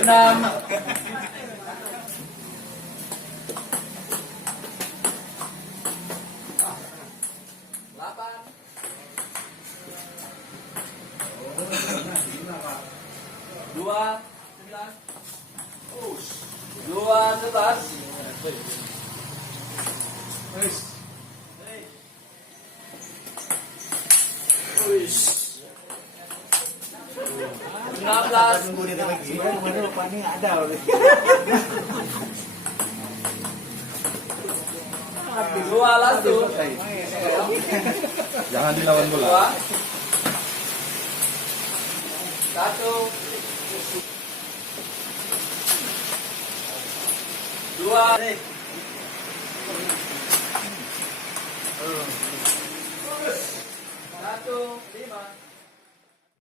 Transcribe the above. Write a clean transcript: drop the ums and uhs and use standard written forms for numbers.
Enam. Delapan. Dua. 11. Enam belas. Dua langsung. Jangan dilawan bola. Dua. Satu. Dua. Satu. 5.